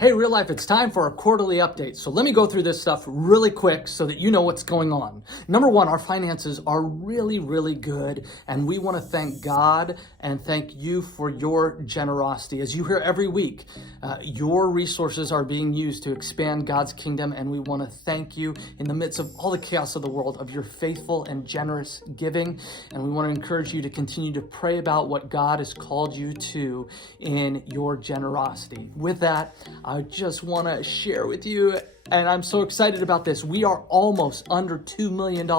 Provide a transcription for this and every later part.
Hey, real life, it's time for our quarterly update. So let me go through this stuff really quick so that you know what's going on. Number one, our finances are really good, and we want to thank God and thank you for your generosity. As you hear every week, your resources are being used to expand God's kingdom, and we want to thank you in the midst of all the chaos of the world of your faithful and generous giving. And we want to encourage you to continue to pray about what God has called you to in your generosity. With that, I just want to share with you, and I'm so excited about this. We are almost under $2 million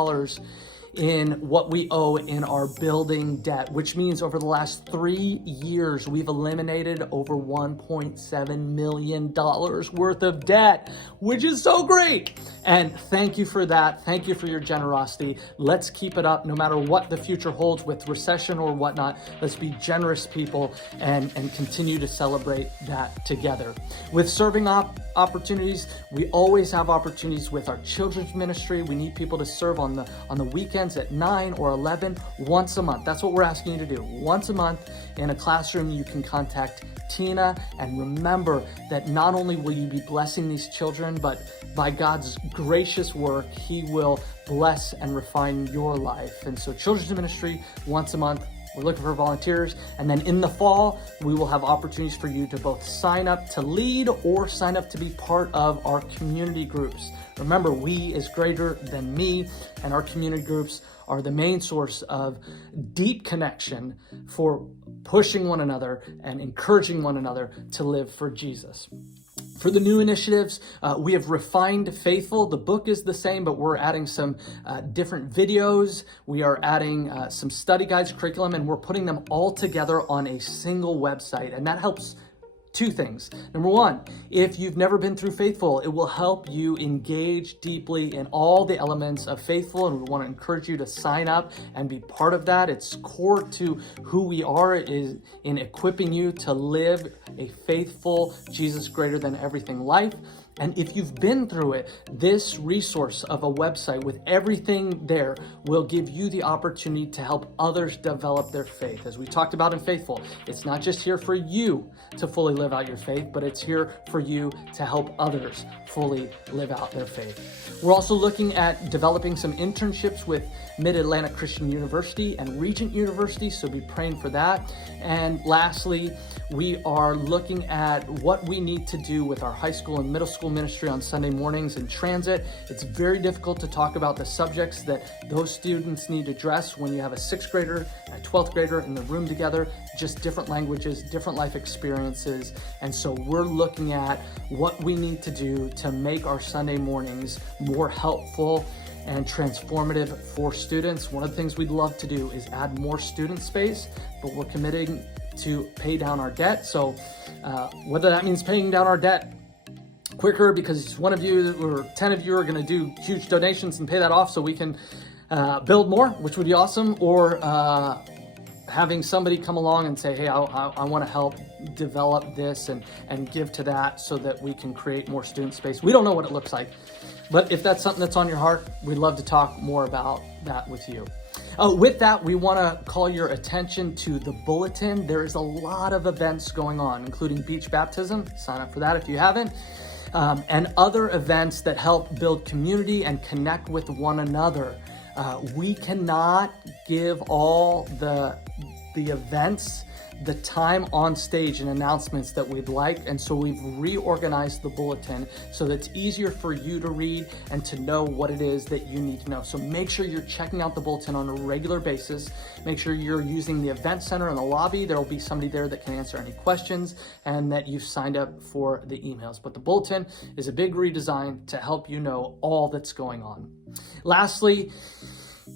in what we owe in our building debt, which means over the last 3 years, we've eliminated over $1.7 million worth of debt, which is so great. And thank you for that. Thank you for your generosity. Let's keep it up no matter what the future holds with recession or whatnot. Let's be generous people and continue to celebrate that together. With serving opportunities, we always have opportunities with our children's ministry. We need people to serve on the weekends at 9 or 11 once a month. That's what we're asking you to do. Once a month in a classroom, you can contact Tina, and remember that not only will you be blessing these children, but by God's gracious work, He will bless and refine your life. And so children's ministry once a month. We're looking for volunteers. And then in the fall, we will have opportunities for you to both sign up to lead or sign up to be part of our community groups. Remember, we is greater than me, and our community groups are the main source of deep connection for pushing one another and encouraging one another to live for Jesus. For the new initiatives, we have refined Faithful. The book is the same, but we're adding some different videos. We are adding some study guides, curriculum, and we're putting them all together on a single website. And that helps two things. Number one, if you've never been through Faithful, it will help you engage deeply in all the elements of Faithful, and we want to encourage you to sign up and be part of that. It's core to who we are, is in equipping you to live a faithful, Jesus greater than everything life. And if you've been through it, this resource of a website with everything there will give you the opportunity to help others develop their faith. As we talked about in Faithful, it's not just here for you to fully live out your faith, but it's here for you to help others fully live out their faith. We're also looking at developing some internships with Mid-Atlantic Christian University and Regent University, so be praying for that. And lastly, we are looking at what we need to do with our high school and middle school ministry on Sunday mornings in transit. It's very difficult to talk about the subjects that those students need to address when you have a 6th grader and a 12th grader in the room together, just different languages, different life experiences. And so we're looking at what we need to do to make our Sunday mornings more helpful and transformative for students. One of the things we'd love to do is add more student space, but we're committing to pay down our debt. So whether that means paying down our debt quicker because one of you or 10 of you are going to do huge donations and pay that off so we can build more, which would be awesome, or having somebody come along and say, hey, I want to help develop this and give to that so that we can create more student space. We don't know what it looks like, but if that's something that's on your heart, we'd love to talk more about that with you. With that, we want to call your attention to the Bulletin. There is a lot of events going on, including beach baptism. Sign up for that if you haven't. And other events that help build community and connect with one another. We cannot give all the events the time on stage and announcements that we'd like, and so we've reorganized the Bulletin so that it's easier for you to read and to know what it is that you need to know. So make sure you're checking out the Bulletin on a regular basis. Make sure you're using the event center in the lobby. There will be somebody there that can answer any questions, and that you've signed up for the emails. But the Bulletin is a big redesign to help you know all that's going on. Lastly,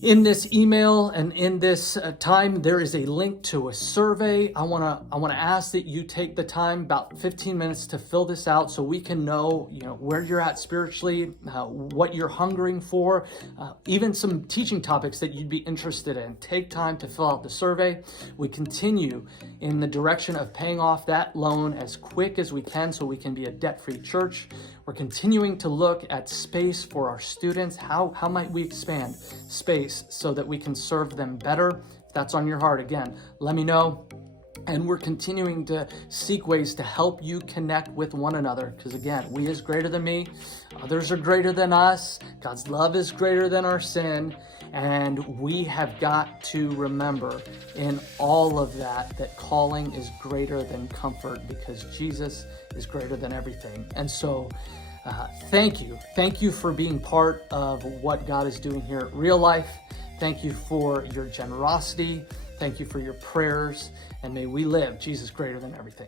in this email and in this time, there is a link to a survey. I want to ask that you take the time, about 15 minutes, to fill this out so we can know, where you're at spiritually, what you're hungering for, even some teaching topics that you'd be interested in. Take time to fill out the survey. We continue in the direction of paying off that loan as quick as we can so we can be a debt-free church. We're continuing to look at space for our students. How might we expand space so that we can serve them better? If that's on your heart, again, let me know. And we're continuing to seek ways to help you connect with one another. Because again, we is greater than me. Others are greater than us. God's love is greater than our sin. And we have got to remember in all of that, that calling is greater than comfort because Jesus is greater than everything. And so thank you. Thank you for being part of what God is doing here at Real Life. Thank you for your generosity. Thank you for your prayers, and may we live Jesus greater than everything.